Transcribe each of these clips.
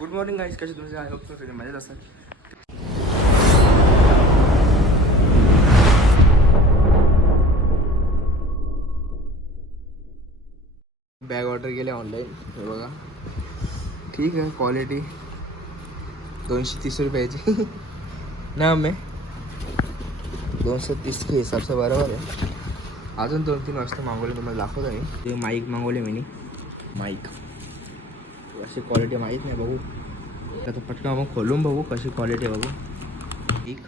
Good morning गाईस, कसे तुमचे I hope सगळे मजेत असाल. बॅग ऑर्डर केली ऑनलाईन. हे बघा, ठीक आहे क्वालिटी. 230 रुपयाची ना मैं 230 के हिसाब से बरोबर आहे. अजून 2-3 वाजता मागवले, तुम्हाला दाखवत आहे. ते माईक मागवले मी, माईक. अशी क्वालिटी माहीत नाही, बघू आता पटकन मग खोलून बघू कशी क्वालिटी बघू. ठीक,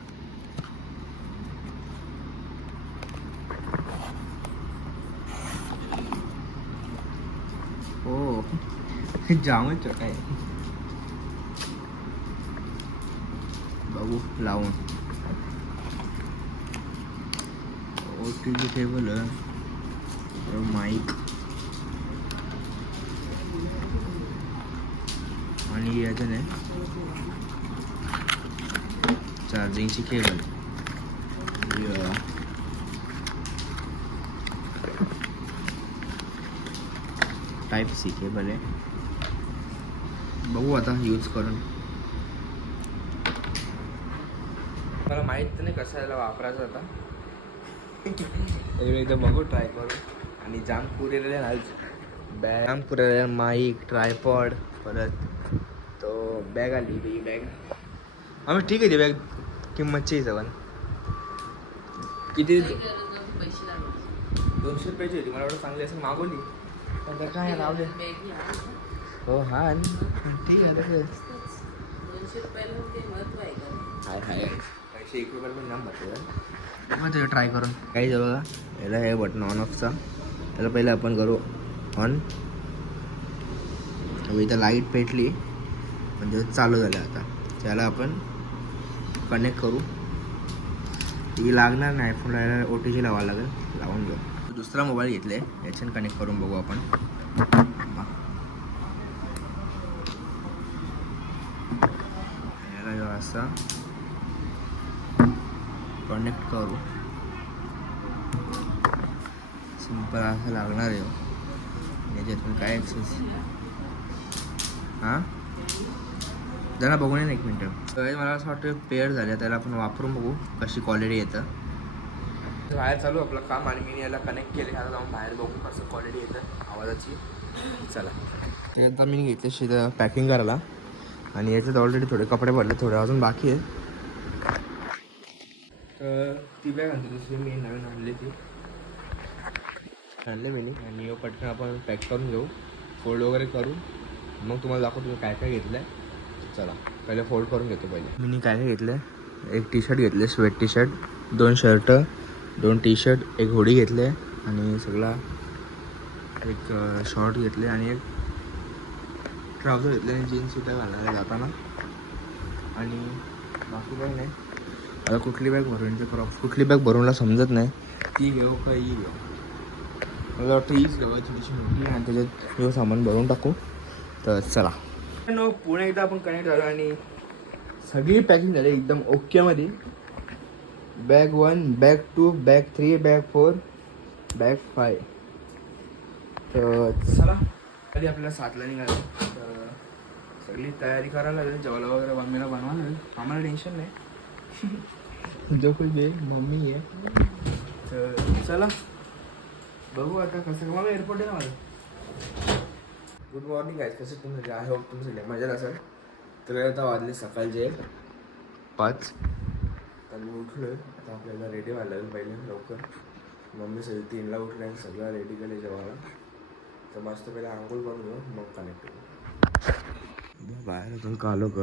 हो जामच छोटा आहे. बघू लावून. OTG केबल आहे, माईक आणि याचं नाही चार्जिंगची केबल. टाईप-C केबल आहे. बघू आता यूज करून. मला माहीत नाही कसं याला वापरायचं आता. एकदा बघू, ट्राय करू. आणि जाम पुरेल आज बॅग, जाम पुरेल माईक, ट्रायपॉड, परत तो बॅग आली. ही बॅग आम्ही ठीक आहे. ती बॅग किंमतची हिशोबाने किती? 200 रुपयाची होती. मला एवढं चांगली असं मागवली, पण तर काय राहू. हो हा ठीक आहे. तसं 200 रुपयाला महत्व आहे का? हाय हाय, 1 रुपयाला पण नाम बघा. मग ते ट्राय करून काही बघा. याला हे बटन ऑन ऑफचा. त्याला पहिले आपण करू ऑन. इथं लाईट पेटली म्हणजे चालू झालं. आता त्याला आपण कनेक्ट करू. ती लागणार नाही, आयफोनला OTG लावावं लागेल. लावून घेऊ. दुसरा मोबाईल घेतला आहे, याच्यानं कनेक्ट करून बघू आपण. याला जेव्हा असा कनेक्ट करू, सिंपल असं लागणार आहे. याच्यातून काय ॲक्सेस हां जरा बघून ये ना 1 मिनटं. तर मला असं वाटतं पेअर झाले. त्याला आपण वापरून बघू कशी क्वालिटी येतं. बाहेर चालू आपलं काम आणि मी याला कनेक्ट केले. आता जाऊन बाहेर बघू कसं क्वालिटी येतं आवाजाची. चला, ते आता मी घेतले शिथं पॅकिंग करायला. आणि याच्यात ऑलरेडी थोडे कपडे भरले, थोडे अजून बाकी आहे. तर ती बॅग आणते दुसरी मी नवीन आणली. ती आणले मी आणि पटकन आपण पॅक करून घेऊ, फोल्ड वगैरे करू. मग तुम्हाला दाखवतो तुम्ही काय काय घेतलं आहे. चला पहिले फोल्ड करून घेतो. पहिले मी काय काय घेतलं आहे. 1 टी-शर्ट घेतले, स्वेट टी-शर्ट, 2 शर्ट, 2 टी-शर्ट, 1 हुडी घेतले आणि सगळा 1 शॉर्ट घेतले आणि 1 ट्राउझर घेतले आणि जीन्स सुद्धा घालायला जाताना. आणि बाकी काही नाही. आता कुठली बॅग भरून कुठली बॅग भरूनला समजत नाही. ती घेऊ का ही घेऊ. मला वाटतं हीच घेऊ, थोडीशी मोठी आणि त्याच्यात हे सामान भरून टाकू. तर चला, पुणे एकदा आपण कनेक्ट झालो आणि सगळी पॅकिंग झाली एकदम ओकेमध्ये. Bag 1, bag 2, bag 3, bag 4, bag 5. तर चला, कधी आपल्याला 7ला निघालं. तर सगळी तयारी करायला लागेल. जेवायला वगैरे मम्मीला बनवायला लागेल. आम्हाला टेन्शन नाही, जो कोई दे मम्मी आहे. तर चला बघू आता कसं. मला एअरपोर्ट आहे ना माझं. गुड मॉर्निंग गाईज, कसं तुम्ही आय होप तुमचं मजेत असेल. तर आता वाजले सकाळचे 5. तर मी उठलो आहे. आता आपल्याला रेडी व्हायला लागेल पहिले लवकर. मम्मी सगळी 3ला उठले आणि सगळं रेडी केलं जेवायला. तर मस्त पहिले आंघोळ करून घेऊ, मग कनेक्ट करू. बाहेर अजून का आलो का.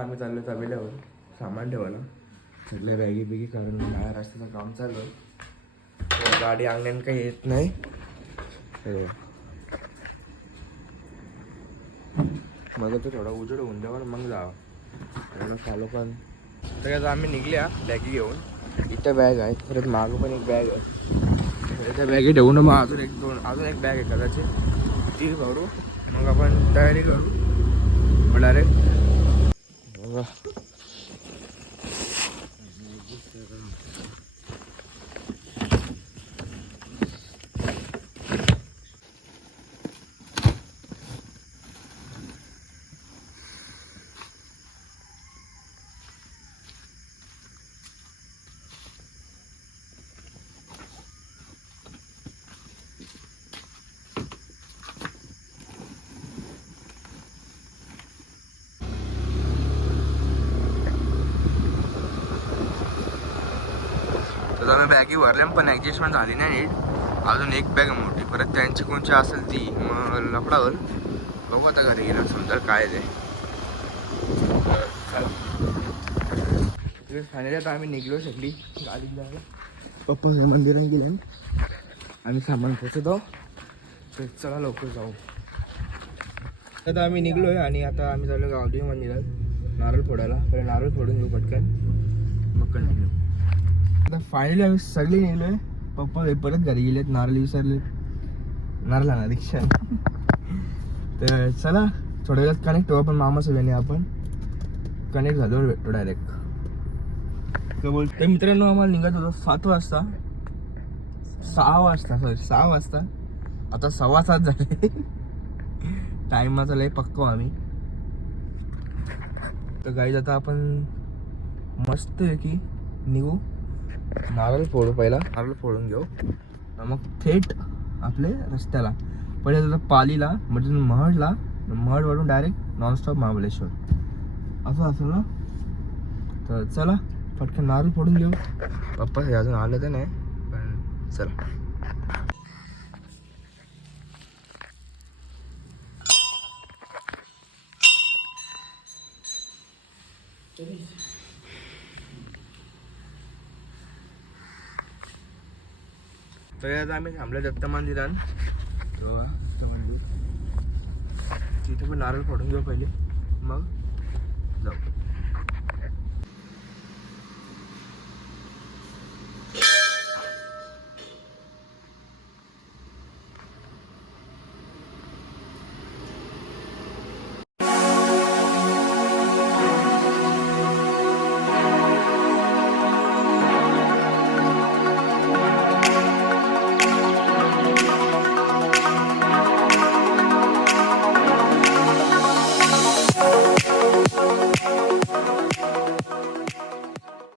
आम्ही चाललो तबेल्यावर सामान ठेवायला, सगळे बॅगी बिगी, कारण बाहेर रस्त्याचं काम चालू आहे. गाडी अंगण्यानं काही येत नाही. मग तर थोडा उजेड होऊन द्यावा मग जावं चालू पण. तर आता आम्ही निघल्या बॅगी घेऊन. इथं बॅग आहे, परत मागं पण 1 बॅग आहे. त्या बॅगी ठेवून मग अजून 1 बॅग आहे कदाचित, ती भरू. मग आपण तयारी करू मग डायरेक्ट. तर आम्ही बॅगी भरल्या पण ॲडजस्टमेंट झाली नाही नीट. अजून एक बॅग मोठी परत त्यांची कोणची असेल ती मग लफडावर बघू आता घरी गेलं समजा काय ते. फायनली आता आम्ही निघलो सगळी गाडी जायला पप्पा मंदिरात गेले आम्ही सामान पोचवतो तर चला लवकर जाऊ. आता आम्ही निघलोय आणि आता आम्ही चाललो गावदेवी मंदिरात नारळ फोडायला. पहिले नारळ फोडून घेऊ पटकन मग कंटिन्यू. आता फायनली आम्ही सगळे निघलोय. पप्पा परत घरी गेलेत नारळ विसरले नारळा ना रिक्षा. तर चला थोड्या वेळात कनेक्ट होऊ आपण मामा सगळ्यांनी आपण कनेक्ट झाल्यावर भेटतो डायरेक्ट. तर बोलते मित्रांनो आम्हाला निघत होतो 7 वाजता 6 वाजता आता 7:15 झाले. टाइमाचा लय पक्को आम्ही. तर गाईज आता आपण मस्त आहे की निघू. नारळ फोडू पहिला नारळ फोडून घेऊ मग थेट आपले रस्त्याला. पहिले आता पालीला म्हणजे महडला महडवरून डायरेक्ट नॉनस्टॉप महाबळेश्वर असं असेल ना. तर चला पटकन नारळ फोडून घेऊ. पप्पा हे अजून आलं तर नाही पण चला. तर आता आम्ही थांबलो दत्त मंदिरात. दत्त मंदिर तिथे पण नारळ फोडून घेऊ पहिले मग जाऊ.